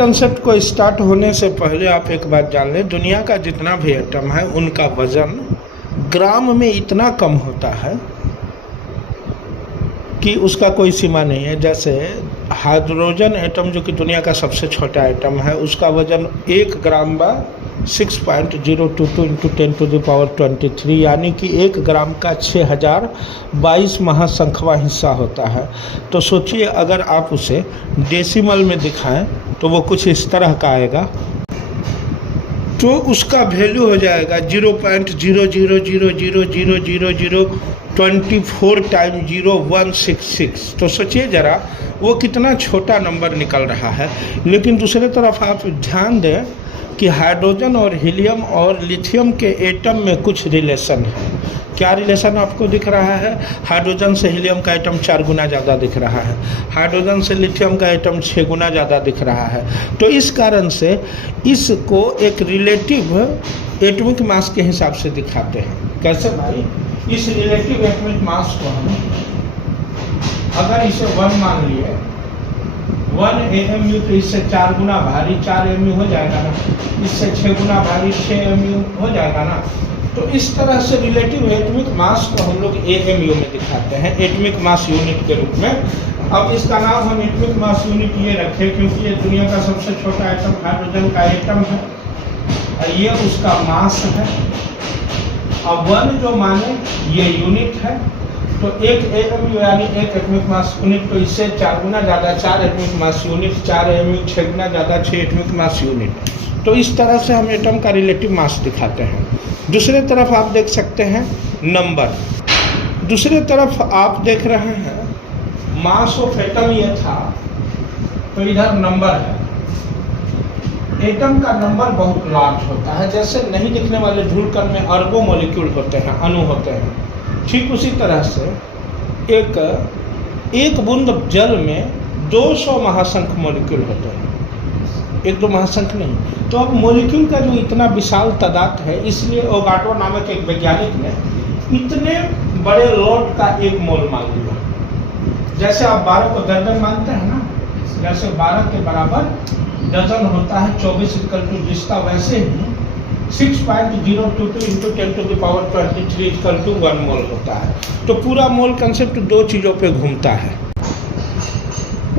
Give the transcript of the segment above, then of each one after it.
Concept को start होने से पहले आप एक बात जान लें, दुनिया का जितना भी एटम है उनका वजन ग्राम में इतना कम होता है कि उसका कोई सीमा नहीं है। जैसे हाइड्रोजन एटम जो कि दुनिया का सबसे छोटा एटम है, उसका वजन 1 ग्राम बा 6.022 इंटू 10⁻23, यानी कि 1 ग्राम का 6022 महासंख्यवा हिस्सा होता है। तो सोचिए अगर आप उसे डेसिमल में दिखाएं तो वो कुछ इस तरह का आएगा, तो उसका वैल्यू हो जाएगा 0.000000024 टाइम 0166। तो सोचिए ज़रा वो कितना छोटा नंबर निकल रहा है। लेकिन दूसरे तरफ आप ध्यान दें कि हाइड्रोजन और हीलियम और लिथियम के एटम में कुछ रिलेशन है। क्या रिलेशन आपको दिख रहा है? हाइड्रोजन से हीलियम का एटम 4 गुना ज़्यादा दिख रहा है, हाइड्रोजन से लिथियम का एटम 6 गुना ज़्यादा दिख रहा है। तो इस कारण से इसको एक रिलेटिव एटॉमिक मास के हिसाब से दिखाते हैं। कैसे भाई? इस रिलेटिव एटॉमिक मास को हम अगर इसे 1 मान लिए, 1 AMU, तो इससे 4 गुना भारी 4 AMU हो जाएगा ना, इससे 6 गुना भारी 6 AMU हो जाएगा ना। तो इस तरह से रिलेटिव एटॉमिक मास को हम लोग AMU में दिखाते हैं, एटॉमिक मास यूनिट के रूप में। अब इसका नाम हम एटॉमिक मास यूनिट ये रखें क्योंकि ये दुनिया का सबसे छोटा एटम हाइड्रोजन का एटम है, ये उसका मास है। अब 1 जो माने ये यूनिट है, तो 1 AMU यानी 1 एटॉमिक मास यूनिट, तो इससे 4 गुना ज़्यादा 4 एटॉमिक मास यूनिट, 4 AMU 6 गुना ज़्यादा 6 एटॉमिक मास यूनिट। तो इस तरह से हम एटम का रिलेटिव मास दिखाते हैं। दूसरे तरफ आप देख सकते हैं नंबर, दूसरे तरफ आप देख रहे हैं मास ऑफ एटम ये था, तो इधर नंबर है। एटम का नंबर बहुत लार्ज होता है, जैसे नहीं दिखने वाले धूल कण में अरबों मॉलिक्यूल होते हैं, अणु होते हैं। ठीक उसी तरह से एक बूंद जल में 200 महासंख्य मॉलिक्यूल होते हैं, 1-2 महासंख्य नहीं। तो अब मॉलिक्यूल का जो इतना विशाल तादाद है, इसलिए ओगाटो नामक एक वैज्ञानिक ने इतने बड़े लॉट का 1 मोल मान लिया। जैसे आप 12 को दर्जन मानते हैं ना, जैसे 12 के बराबर डजन होता है 24 = जिसका, वैसे ही 6.022 इंटू 10⁻23 = 1 मोल होता है। तो पूरा मोल कंसेप्ट 2 चीज़ों पे घूमता है।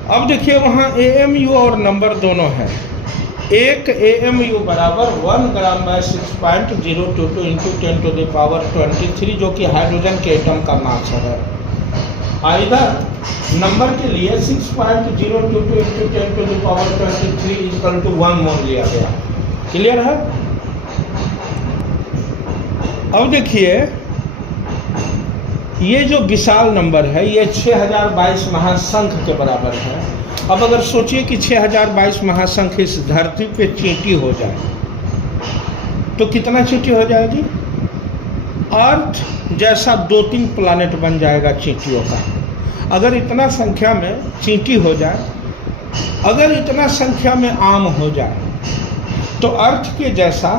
अब देखिए वहाँ AMU और नंबर दोनों है। 1 AMU बराबर 1 ग्राम बाय 6.022 इंटू 10⁻23, जो कि हाइड्रोजन के एटम का मास है। इधर नंबर के लिए 6.022 इंटू 10⁻23 = 1 मोल लिया गया। क्लियर है? अब देखिए ये जो विशाल नंबर है ये 6022 महासंख्य के बराबर है। अब अगर सोचिए कि 6022 महासंख्य इस धरती पे चींटी हो जाए तो कितना चींटी हो जाएगी? अर्थ जैसा 2-3 प्लानेट बन जाएगा चींटियों का। अगर इतना संख्या में चींटी हो जाए, अगर इतना संख्या में आम हो जाए, तो अर्थ के जैसा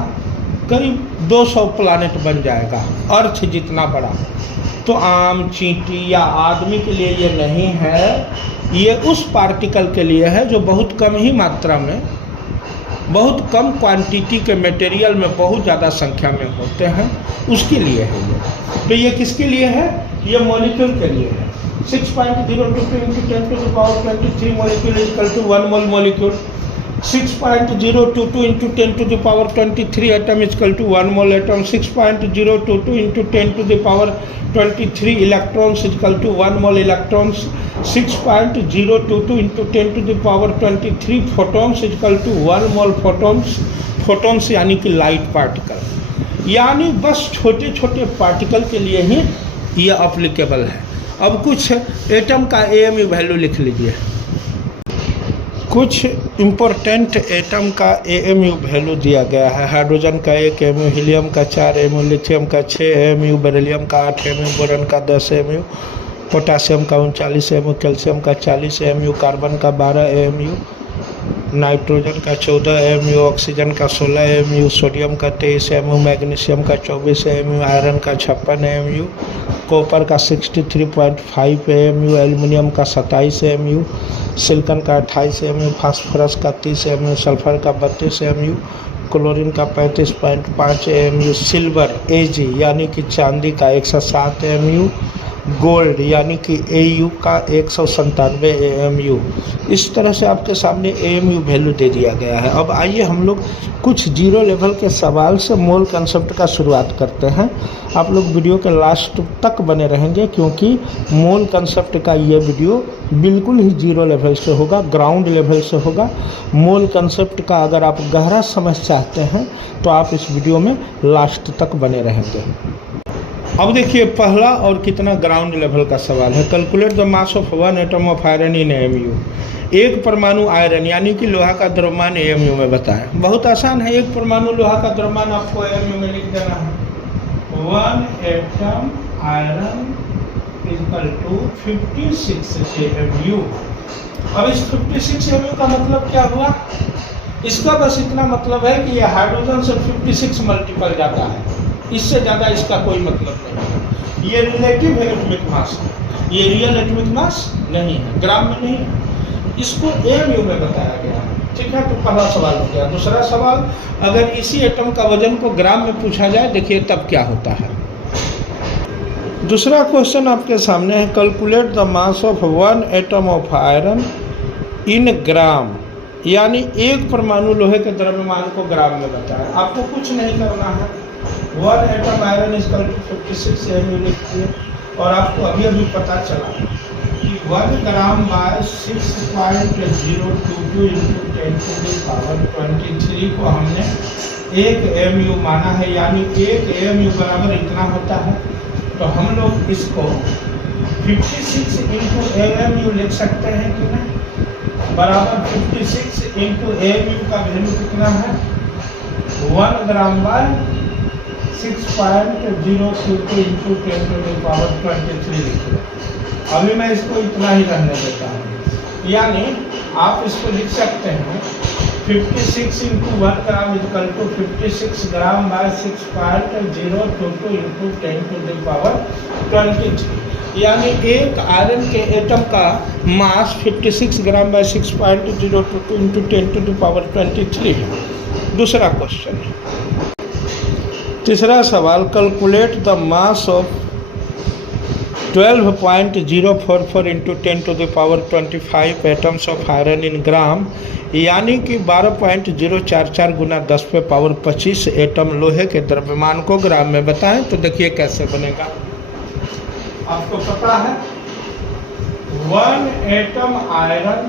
करीब 200 प्लानेट बन जाएगा, अर्थ जितना बड़ा। तो आम, चींटी या आदमी के लिए ये नहीं है, ये उस पार्टिकल के लिए है जो बहुत कम ही मात्रा में, बहुत कम क्वांटिटी के मटेरियल में बहुत ज़्यादा संख्या में होते हैं, उसके लिए है ये। तो ये किसके लिए है? ये मॉलिक्यूल के लिए है। 6.022 into 10⁻23 molecule = 1 mole molecule, 6.022 into 10⁻23 atom = 1 mole atom, 6.022 into 10⁻23 electrons = 1 mole electrons, 6.022 into 10⁻23 photons = 1 mole photons. Photons यानी कि लाइट पार्टिकल, यानी बस छोटे छोटे पार्टिकल के लिए ही ये अप्लीकेबल है। अब कुछ एटम का AMU वैल्यू लिख लीजिए। कुछ इम्पोर्टेंट एटम का AMU वैल्यू दिया गया है। हाइड्रोजन का 1 AMU, हीलियम का 4 AMU, लिथियम का 6 AMU, बेरिलियम का 8 AMU, बोरॉन का 10 AMU, पोटासियम का 39 AMU, कैल्शियम का 40 AMU, कार्बन का 12 AMU, नाइट्रोजन का 14 एमयू, ऑक्सीजन का 16 एमयू, सोडियम का 23 एमयू, मैग्नीशियम का 24 एमयू, आयरन का 56 एमयू, कॉपर का 63.5 एमयू, एल्युमिनियम का 27 एमयू, सिलिकॉन का 28 एमयू, फास्फोरस का 30 एमयू, सल्फर का 32 एमयू, क्लोरीन का 35.5 एमयू, सिल्वर एजी यानी कि चांदी का 107 एमयू, गोल्ड यानी कि एयू का 197 एएमयू। इस तरह से आपके सामने एएमयू वैल्यू दे दिया गया है। अब आइए हम लोग कुछ जीरो लेवल के सवाल से मोल कंसेप्ट का शुरुआत करते हैं। आप लोग वीडियो के लास्ट तक बने रहेंगे क्योंकि मोल कंसेप्ट का ये वीडियो बिल्कुल ही जीरो लेवल से होगा, ग्राउंड लेवल से होगा। मोल कंसेप्ट का अगर आप गहरा समझ चाहते हैं तो आप इस वीडियो में लास्ट तक बने रहेंगे। अब देखिए पहला और कितना ग्राउंड लेवल का सवाल है। Calculate the mass of one atom of iron in AMU. एक परमाणु आयरन यानी कि लोहा का द्रव्यमान एएमयू में बताएं। बहुत आसान है, एक परमाणु लोहा का द्रव्यमान आपको एएमयू में लिख देना है। 1 atom iron equal to 56 AMU. अब इस 56 एएमयू का मतलब क्या हुआ? इसका बस इतना मतलब है कि यह हाइड्रोजन से 56 मल्टीपल जाता है, इससे ज़्यादा इसका कोई मतलब नहीं। ये रिलेटिव है एटॉमिक मास, ये रियल एटॉमिक मास नहीं है, ग्राम में नहीं है। इसको एएमयू में बताया गया है। ठीक है, तो पहला सवाल हो गया। दूसरा सवाल, अगर इसी एटम का वजन को ग्राम में पूछा जाए, देखिए तब क्या होता है। दूसरा क्वेश्चन आपके सामने है, calculate the mass of one atom of iron in gram, यानी एक परमाणु लोहे के द्रव्यमान को ग्राम में बताएं। आपको कुछ नहीं करना है, 1 atom iron is equal to 56 MU लिखिए और आपको अभी अभी पता चला कि 1 gram by 6.022 into 10 to the power 23 को हमने 1 एमयू माना है, यानी 1 एमयू बराबर इतना होता है। तो हम लोग इसको 56 इंटू एमयू लिख सकते हैं कि नहीं? बराबर 56 इंटू एमयू का वैल्यू कितना है? 1 gram by 6.022 into 10 to the power 23 लिखिए। अभी मैं इसको इतना ही रहने देता हूँ, यानी आप इसको लिख सकते हैं 56 into 1 gram equal to 56 gram by 6.022 into 10 to the power 23, यानी एक आयरन के एटम का mass 56 gram by 6.022 into 10 to the power 23 है। दूसरा क्वेश्चन, तीसरा सवाल, calculate the mass of 12.044 into 10 to the power 25 atoms of iron in gram, यानी कि 12.044 गुना 10 पे पावर 25 एटम लोहे के द्रव्यमान को ग्राम में बताएं। तो देखिए कैसे बनेगा। आपको पता है 1 atom iron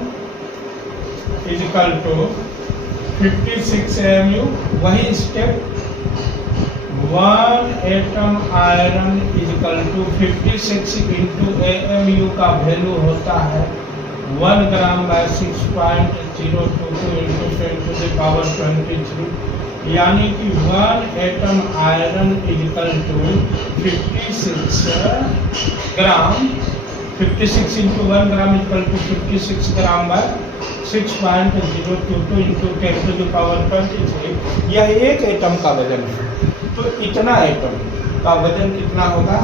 is equal to 56 AMU, वही step 1 atom iron is equal to 56 into AMU का वैल्यू होता है 1 gram by 6.022 into 10 to the power 23, यानी कि 1 atom iron is equal to 56 gram, 56 into 1 gram equal to 56 gram by 6.022 into 10 to the power 23। यह एक atom का वजन है। तो इतना एटम का वजन कितना होगा?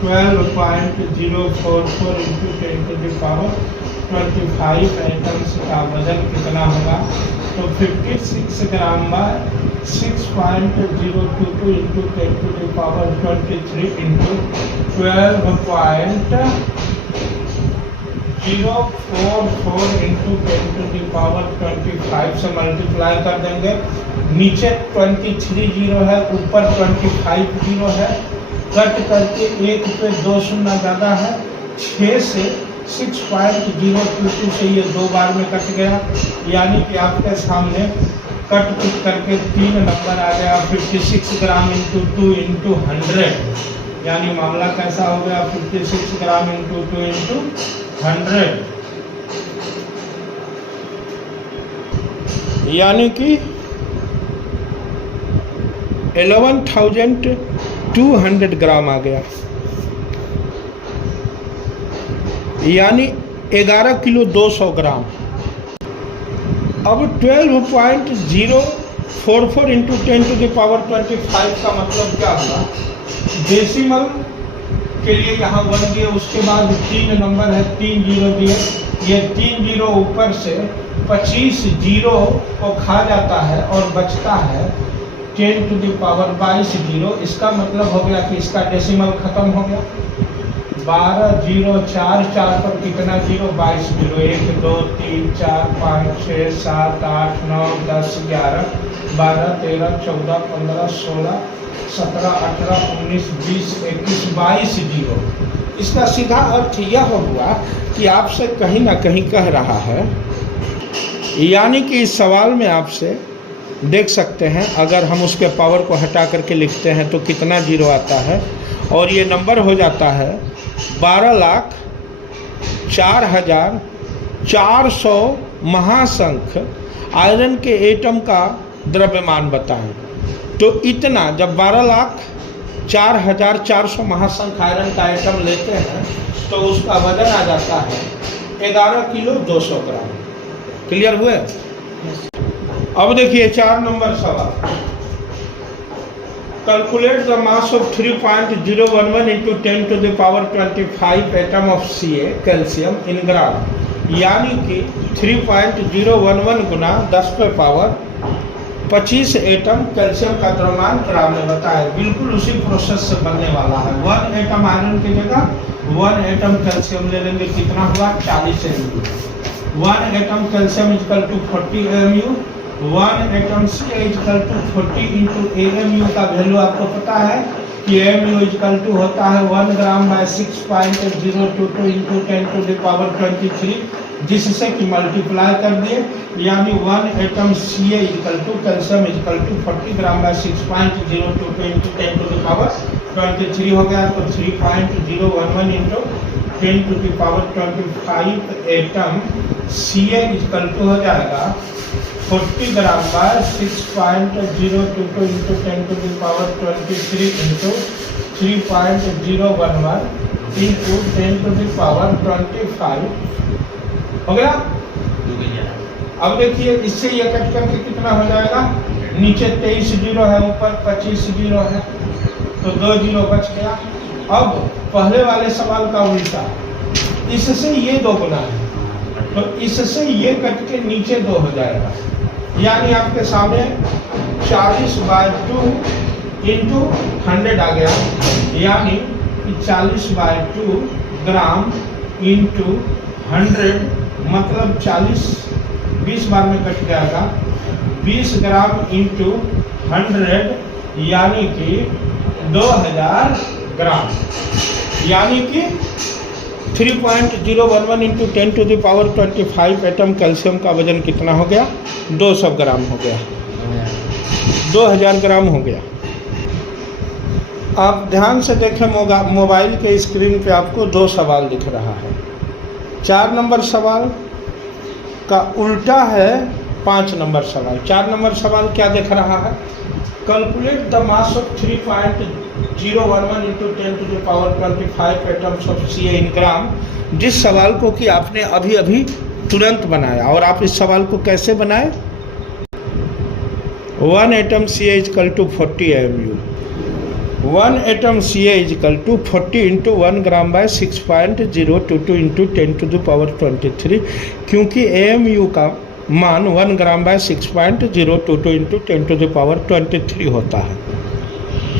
12.044 into 10 to the power 25 atoms का वजन कितना होगा? तो 56 gram by 6.022 into 10 to the power 23 into 12.044 into 10 to the power 25 से मल्टीप्लाई कर देंगे। नीचे 23 जीरो है, ऊपर 25 जीरो है, कट करके 1 पे 2 शून्य ज़्यादा है, 6 से 6.022 से ये 2 बार में कट गया, यानी कि आपके सामने कट कुट करके 3 नंबर आ गया 56 ग्राम इंटू 2 इंटू 100, यानी मामला कैसा हो गया? 56 ग्राम इंटू 2 इंटू 100, यानी कि 11,200 ग्राम आ गया, यानी 11 किलो 200 ग्राम। अब 12.044 इंटू 10⁻25 का मतलब क्या हुआ? डेसिमल के लिए यहाँ 1 दिए, उसके बाद 3 नंबर है, 3 जीरो दिए, ये 3 जीरो ऊपर से 25 जीरो को खा जाता है और बचता है 10⁻22 जीरो। इसका मतलब हो गया कि इसका डेसिमल खत्म हो गया। 12 जीरो 4 पर कितना जीरो? 22 जीरो। 1 2 3 4 5 6 7 8 9 10 11 12 13 14 15 16 17 18 19 20 21 22 जीरो। इसका सीधा अर्थ यह हुआ कि आपसे कहीं ना कहीं कह रहा है, यानी कि इस सवाल में आपसे देख सकते हैं, अगर हम उसके पावर को हटा करके लिखते हैं तो कितना जीरो आता है, और ये नंबर हो जाता है 12,04,400 महासंख्य आयरन के एटम का द्रव्यमान बताएं। तो इतना जब 12,04,400 महासंख्य आयरन का एटम लेते हैं तो उसका वजन आ जाता है 11 किलो 200 ग्राम। क्लियर हुए? अब देखिए 4 नंबर सवाल। Calculate the mass of 3.011 into 10⁻25 atom of Ca calcium in gram, यानी कि 3.011 गुना 10⁻25 एटम कैल्शियम का द्रव्यमान ग्राम में बताया। बिल्कुल उसी प्रोसेस से बनने वाला है। 1 एटम आयरन की जगह 1 एटम कैल्शियम ले लेंगे, कितना हुआ? 40 MU। 1 atom calcium equal to 40 MU। 1 atom Ca equal to 40 into AMU का वैल्यू आपको पता है कि AMU इक्वल टू होता है 1 ग्राम बाय 6.022 इंटू 10⁻23, जिससे कि मल्टीप्लाई कर दिए, यानी 1 atom Ca equal to calcium equal to 40 gram by 6.022 into 10⁻23 हो गया। तो 3.011 into 10⁻25 atom Ca equal to हो जाएगा 40 gram by 6.022 into 10⁻23 into 3.011 into 10⁻25 हो गया। अब देखिए इससे ये कट करके कितना हो जाएगा? नीचे 23 जीरो है, ऊपर 25 जीरो है, तो 2 जीरो बच गया। अब पहले वाले सवाल का उल्टा, इससे ये 2 गुना है, तो इससे ये कट के नीचे 2 हो जाएगा, यानी आपके सामने 40/2 इंटू 100 आ गया, यानी 40/2 ग्राम इंटू 100, मतलब 40 20 बार में कट जाएगा, 20 ग्राम इंटू 100, यानी कि 2000 ग्राम, यानी कि 3.011 इंटू 10⁻25 एटम कैल्शियम का वजन कितना हो गया? 200 ग्राम हो गया, 2000 ग्राम हो गया। आप ध्यान से देखें, मोबाइल के स्क्रीन पे आपको 2 सवाल दिख रहा है। 4 नंबर सवाल का उल्टा है 5 नंबर सवाल। 4 नंबर सवाल क्या दिख रहा है? Calculate the mass of 3.011 into 10⁻25 atoms of Ca in ग्राम। जिस सवाल को कि आपने अभी अभी तुरंत बनाया, और आप इस सवाल को कैसे बनाए? 1 atom Ca equal to 40 MU। 1 atom Ca equal to 40 into 1 gram by 6.022 into 10⁻23, क्योंकि AMU का मान 1 ग्राम बाय 6.022 इंटू 10⁻23 होता है।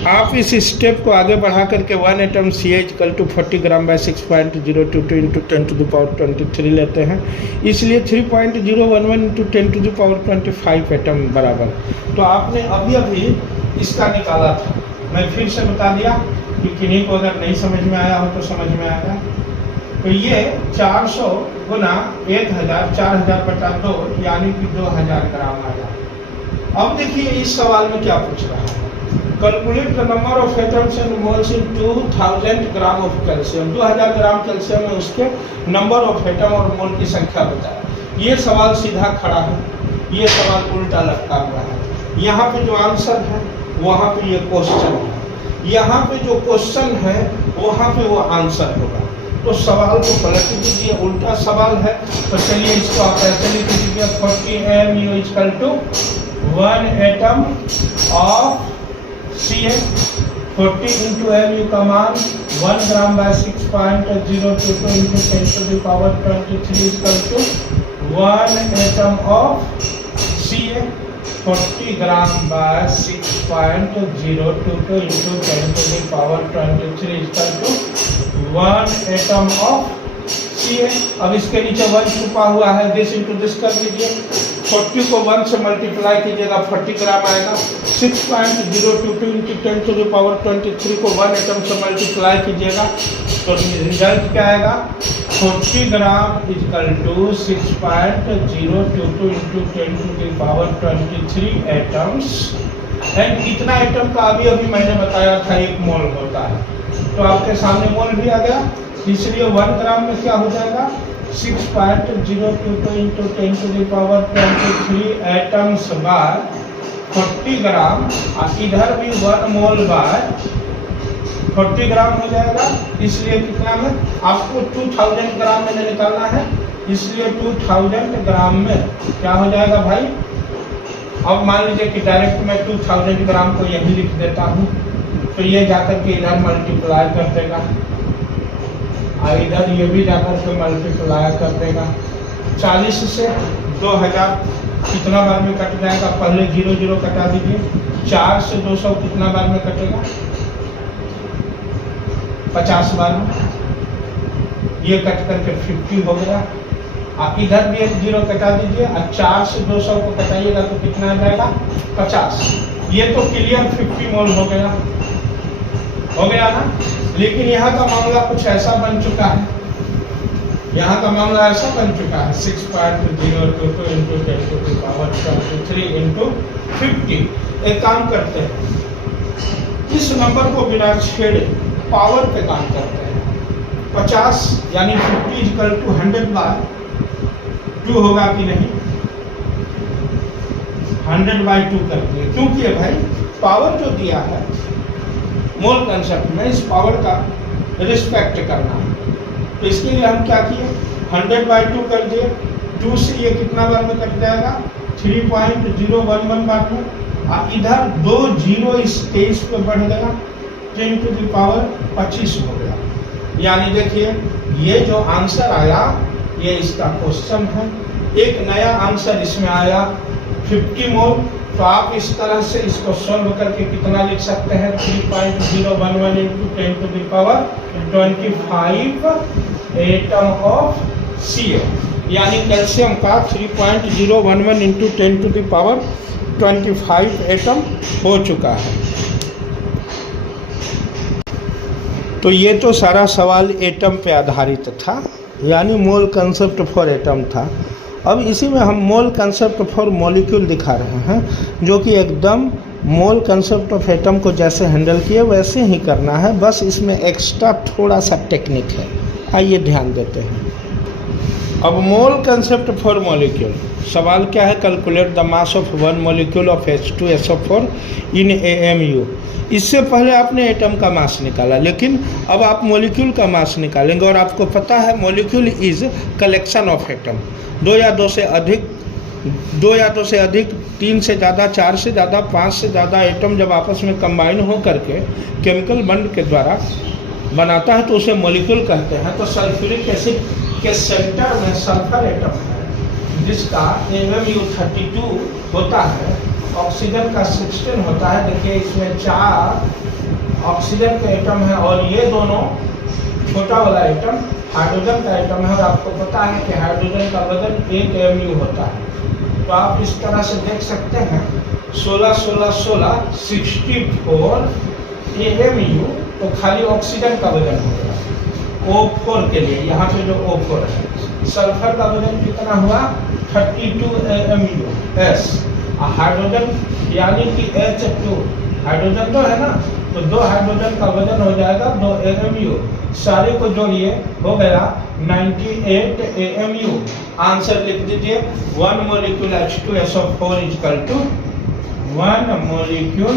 आप इस स्टेप को आगे बढ़ा करके 1 atom Ca equal to 40 gram by 6.022 into 10⁻23 लेते हैं, इसलिए 3.011 इंटू 10⁻25 एटम बराबर। तो आपने अभी अभी इसका निकाला था, मैं फिर से बता दिया कि किन्हीं को अगर नहीं समझ में आया हो तो समझ में आएगा। तो ये 400 गुना 1000, 4000 बटा 2, यानी कि 2000 ग्राम आया। अब देखिए इस सवाल में क्या पूछ रहा है? Calculate the number of atoms and moles in 2000 gram of calcium. 2000 gram calcium में उसके नंबर ऑफ एटम और मोल की संख्या बताया। ये सवाल सीधा खड़ा है, ये सवाल उल्टा लटका हुआ है। यहाँ पे जो आंसर है वहाँ पे ये क्वेश्चन है, यहाँ पे जो क्वेश्चन है वहाँ पे वो आंसर होगा। तो सवाल को पलट दीजिए, उल्टा सवाल है। तो चलिए इसको आप ऐसे लिख दीजिए 40 AMU equal to 1 atom of Ca। 40 into AMU का मान 1 gram by 6.022 into 10 to the power 23 equal to 1 atom of Ca। 40 gram by 6.022 into 10 to the power 23 equal to 1 atom of Ca। अब इसके नीचे 1 छुपा हुआ है, दिस इंटू दिस कर दीजिए। 40 को 1 से मल्टीप्लाई कीजिएगा 40 ग्राम आएगा। 6.022 इंटू 10 टू द पावर 23 को 1 एटम से मल्टीप्लाई कीजिएगा तो रिजल्ट क्या आएगा? 40 gram equal to 6.022 into 10 to the power 23 atoms. And इतना एटम का अभी अभी मैंने बताया था 1 मोल होता है, तो आपके सामने मोल भी आ गया। इसलिए 1 ग्राम में क्या हो जाएगा? 6.022 into 10 to the power 23 atoms by 40 gram, और इधर भी 1 मोल बाय 40 ग्राम हो जाएगा। इसलिए कितना में आपको 2000 ग्राम में निकालना है, इसलिए 2000 ग्राम में क्या हो जाएगा भाई? अब मान लीजिए कि डायरेक्ट मैं 2000 ग्राम को यही लिख देता हूँ, तो ये जाकर के इधर मल्टीप्लाई कर देगा और इधर ये भी जाकर के मल्टीप्लाई कर देगा। 40 से 2000 कितना बार में कट जाएगा? पहले 0 0 कटा दीजिए। 4 से 200 कितना बार में कटेगा? 50 बार में। ये कट करके 50 हो गया। आप इधर भी 1 0 कटा दीजिए और 4 से 200 को कटाइएगा तो कितना आ जाएगा? 50। ये तो क्लियर 50 मोल हो गया ना। लेकिन यहाँ का मामला कुछ ऐसा बन चुका है, यहाँ का मामला ऐसा बन चुका है 6.022 into 10 to the power 23 into 50। एक काम करते हैं, इस नंबर को बिना छेड़े पावर पे काम करते हैं। 50 यानी 50 इक्वल टू 100 बाय 2 होगा कि नहीं? 100 बाय 2 कर दिए। क्यों किए भाई? पावर जो दिया है मोल कंसेप्ट में, इस पावर का रिस्पेक्ट करना है। तो इसके लिए हम क्या किए? 100 बाय 2 कर दिए। 2 से ये कितना बार में कट जाएगा? 3.011 बार में। और इधर 2 0 इस केस पे बढ़ गया, 10 टू द पावर 25 हो गया। यानी देखिए ये जो आंसर आया ये इसका क्वेश्चन है। एक नया आंसर इसमें आया 50 मोल। तो आप इस तरह से इसको सॉल्व करके कितना लिख सकते हैं? 3.011 into 10 to the power 25 atom of Ca। यानी कैल्शियम का 3.011 into 10 to the power 25 atom हो चुका है। तो ये तो सारा सवाल एटम पे आधारित था, यानी मोल कंसेप्ट फॉर एटम था। अब इसी में हम मोल कंसेप्ट फॉर मॉलिक्यूल दिखा रहे हैं, जो कि एकदम मोल कंसेप्ट ऑफ एटम को जैसे हैंडल किए वैसे ही करना है, बस इसमें एक्स्ट्रा थोड़ा सा टेक्निक है। आइए ध्यान देते हैं। अब मोल कंसेप्ट फॉर मॉलिक्यूल, सवाल क्या है? Calculate the mass of 1 molecule of H2SO4 in AMU। इससे पहले आपने एटम का मास निकाला, लेकिन अब आप मॉलिक्यूल का मास निकालेंगे। और आपको पता है molecule is collection of atom. 2 या 2 से अधिक 3 से ज़्यादा, 4 से ज़्यादा, 5 से ज़्यादा एटम जब आपस में कंबाइन हो करके केमिकल बॉन्ड के द्वारा बनाता है तो उसे मॉलिक्यूल कहते हैं। तो सल्फ्यूरिक एसिड के सेंटर में सल्फर एटम है जिसका AMU 32 होता है, ऑक्सीजन का 16 होता है। देखिए इसमें 4 ऑक्सीजन के एटम है और ये दोनों छोटा वाला एटम हाइड्रोजन का एटम है। और आपको पता है कि हाइड्रोजन का वजन 1 AMU होता है। तो आप इस तरह से देख सकते हैं 16 16 16 64 AMU। तो खाली ऑक्सीजन का वजन होगा O4 के लिए, यहाँ पे जो O4 है। सल्फर का वजन कितना हुआ? 32 AMU S। हाइड्रोजन यानी कि H2 हाइड्रोजन तो है ना, तो 2 हाइड्रोजन का वजन हो जाएगा 2 AMU। सारे को जोड़िए हो गया 98 AMU। आंसर लिख दीजिए 1 molecule H2SO4 equal to 1 molecule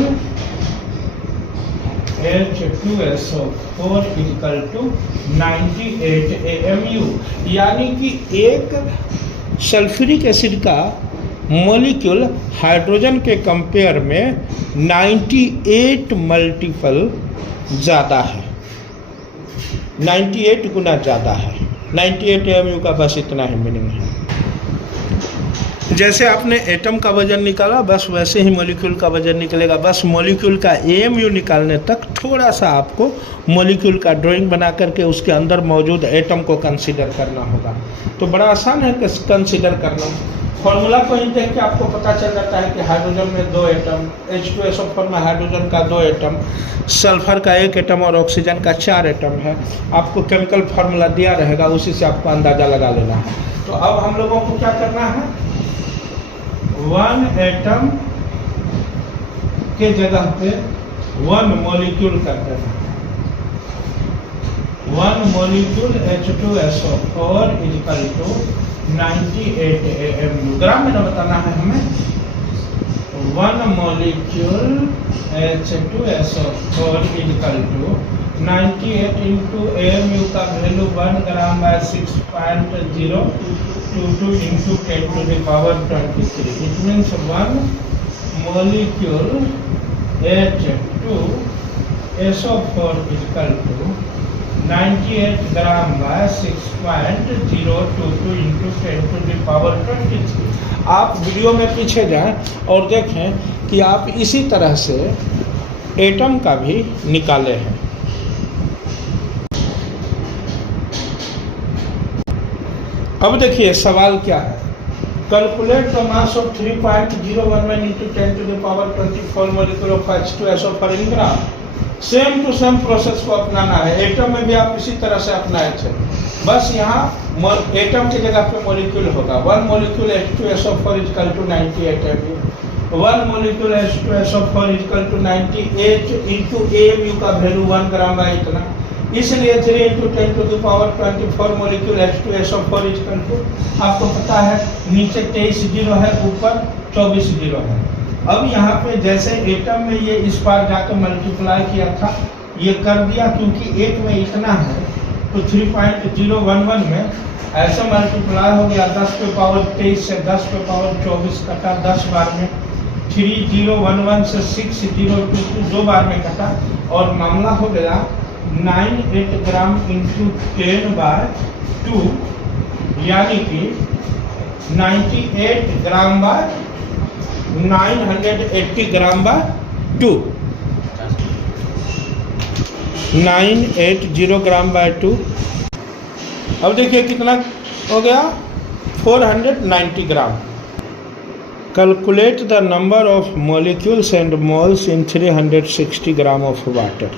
H2SO4 equal to 98 AMU। यानी कि एक सल्फ्यूरिक एसिड का मॉलिक्यूल हाइड्रोजन के कंपेयर में 98 मल्टीपल ज़्यादा है, 98 गुना ज़्यादा है। 98 AMU का बस इतना ही मीनिंग है। जैसे आपने एटम का वजन निकाला बस वैसे ही मॉलिक्यूल का वजन निकलेगा। बस मॉलिक्यूल का AMU निकालने तक थोड़ा सा आपको मॉलिक्यूल का ड्राइंग बना करके उसके अंदर मौजूद एटम को कंसीडर करना होगा। तो बड़ा आसान है कंसीडर करना। फॉर्मूला को ही देख के आपको पता चल जाता है कि हाइड्रोजन में 2 एटम, H2SO4 में हाइड्रोजन का 2 एटम, सल्फर का 1 एटम और ऑक्सीजन का 4 एटम है। आपको केमिकल फार्मूला दिया रहेगा, उसी से आपको अंदाज़ा लगा लेना है। तो अब हम लोगों को क्या करना है, 1 एटम के जगह पे 1 मॉलिक्यूल कर देना। 1 molecule H2SO4 equal to 98 AMU। Gram में ना बताना है हमें। 1 molecule H2SO4 equal to 98 into AMU का value 1 gram by 6.022 into 10 to the power 23। It means 1 molecule H2SO4 equal to 98 gram by 6.022 into 10 to the power 23। आप video में पीछे जाएं और देखें कि आप इसी तरह से एटम का भी निकाले हैं। अब देखिए सवाल क्या है, calculate the mass of 3.011 into 10 to the power 24 molecule of H2SO4 in gram. Same to same process को अपनाना है। एटम में भी आप इसी तरह से अपनाए थे, बस यहाँ एटम की जगह पे मॉलिक्यूल होगा। 1 molecule H2SO4 equal to 98 AMU। 1 molecule H2SO4 equal to 98 into AMU का वैल्यू 1 ग्राम बाय इतना, इसलिए 3 into 10 to the power 24 molecule H2SO4 equal to, आपको पता है नीचे 23 जीरो है, ऊपर 24 जीरो है। अब यहाँ पे जैसे एटम में ये इस बार जाकर मल्टीप्लाई किया था, ये कर दिया क्योंकि एक में इतना है तो 3.011 में ऐसे मल्टीप्लाई हो गया। 10 पे पावर 23 से 10 पे पावर 24 कटा 10 बार में, 3011 से 6022 2 बार में कटा, और मामला हो गया 98 ग्राम इंटू 10/2, यानी कि 98 gram by 980 gram by 2, 980 gram by 2। अब देखिए कितना हो गया, 490 gram. Calculate the number of molecules and moles in 360 gram of water.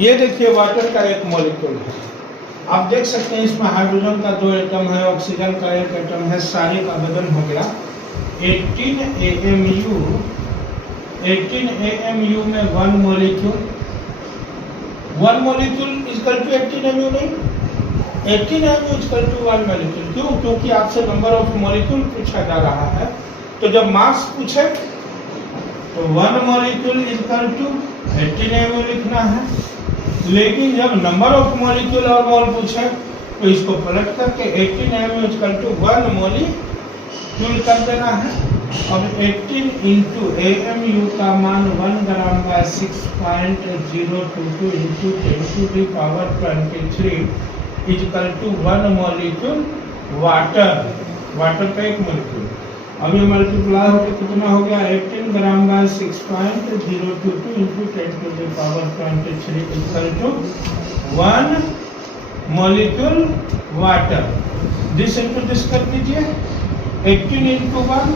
ये देखिए वाटर का एक मॉलिक्यूल है, आप देख सकते हैं इसमें हाइड्रोजन का 2 एटम है, ऑक्सीजन का 1 एटम है, सारे का वजन हो गया 18 AMU। 18 AMU में 1 molecule, 1 molecule equal to 18 AMU नहीं, 18 AMU इक्वल टू 1 मॉलिक्यूल। क्यों? क्योंकि आपसे नंबर ऑफ मॉलिक्यूल पूछा जा रहा है, तो जब मास पूछे तो 1 मॉलिक्यूल इक्वल टू 18 AMU लिखना है। लेकिन जब नंबर ऑफ मॉलिक्यूल और मोल पूछे तो इसको पलट करके 18 AMU इक्वल टू 1 मॉलिक्यूल कर देना है। अब 18 इंटू AMU का मान 1 gram by 6.022 into 10 to the power 23 equal to 1 molecule water. Water का एक मॉलिक्यूल। अब ये मल्टीप्लाई होकर कितना हो गया, 18 gram by 6.022 into 10 to the power 23 equal to 1 molecule water. This into this कर दीजिए, 18 इंटू 1,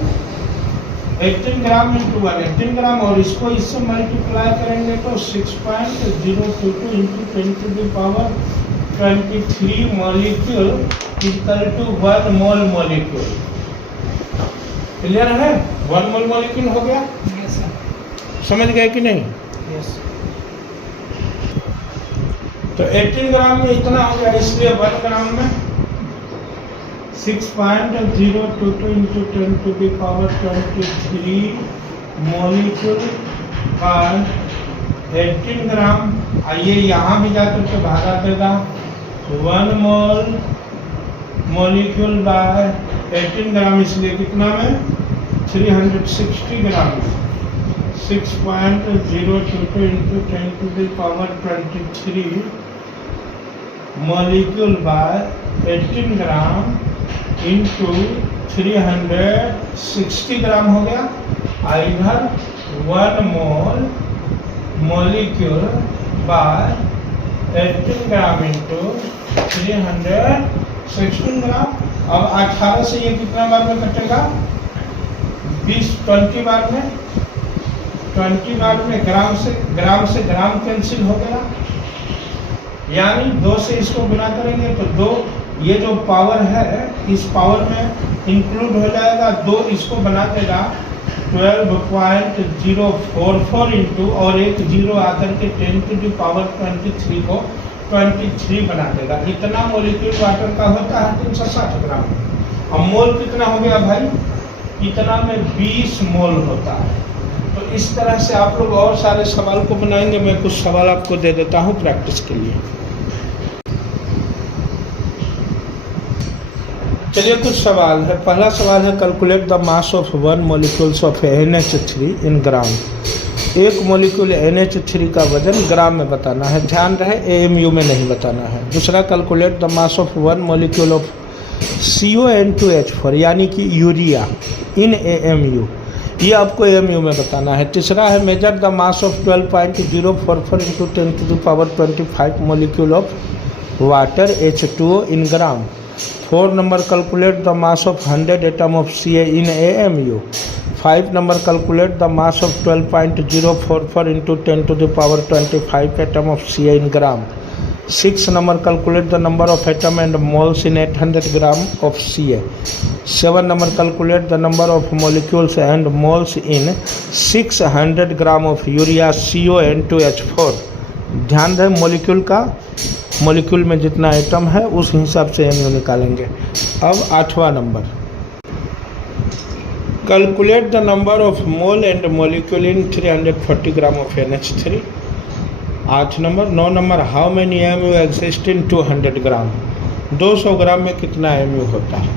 18 ग्राम इंटू 1, 18 ग्राम, और इसको इससे मल्टीप्लाई करेंगे तो 6.022 into 10 to the power 23 molecule equal to 1 mole molecule. Clear है? 1 मोल मॉलिक्यूल हो गया। Yes sir. समझ गए कि नहीं? यस। तो 18 ग्राम में इतना हो गया, इसलिए 1 ग्राम में 6.022 into 10 to the power 23 molecule पर 18 ग्राम। आइए यहाँ भी जाकर के भागा देगा 1 मोल मॉलिक्यूल बाय 18 ग्राम, इसलिए कितना में 360 gram, 6.022 into 10 to the power 23 molecule by 18 gram into 360 gram हो गया। और इधर 1 mole molecule by 18 gram into 316 gram. अब 18 से ये कितना बार में कटेगा, 20 बार में, 20 बार में ग्राम से ग्राम कैंसिल हो गया, यानी 2 से इसको गुना करेंगे तो 2, ये जो पावर है इस पावर में इंक्लूड हो जाएगा, 2 इसको बना देगा 12.044 इंटू और एक जीरो आकर के 10 टू द पावर 23 को 23 बना देगा। इतना मॉलिक्यूल वाटर का होता है 360 ग्राम। अब मोल कितना हो गया भाई, इतना में 20 मोल होता है। तो इस तरह से आप लोग और सारे सवाल को बनाएंगे। मैं कुछ सवाल आपको दे देता हूँ प्रैक्टिस के लिए। चलिए कुछ सवाल है। पहला सवाल है calculate the mass of 1 molecules of NH3 इन ग्राम। एक मॉलिक्यूल NH3 का वजन ग्राम में बताना है, ध्यान रहे AMU में नहीं बताना है। दूसरा calculate the mass of 1 molecule of CON2H4 यानी कि यूरिया इन AMU, ये आपको AMU में बताना है। तीसरा है measure the mass of 12.044 into 10 to the power 25 molecule of water H2O in gram. 4 number calculate the mass of 100 atom of Ca in AMU। 5 number calculate the mass of 12.044 into 10 to the power 25 atom of Ca in gram. 6 number calculate the number of atom and moles in 800 gram of Ca। 7 number calculate the number of molecules and moles in 600 gram of urea CON2H4। ध्यान दें molecule में जितना atom है उस हिसाब से AMU निकालेंगे। अब 8वां number calculate the number of mole and molecule in 340 gram of NH3। 8 number. 9 number how many AMU exist in 200 gram. 200 gram में कितना AMU होता है।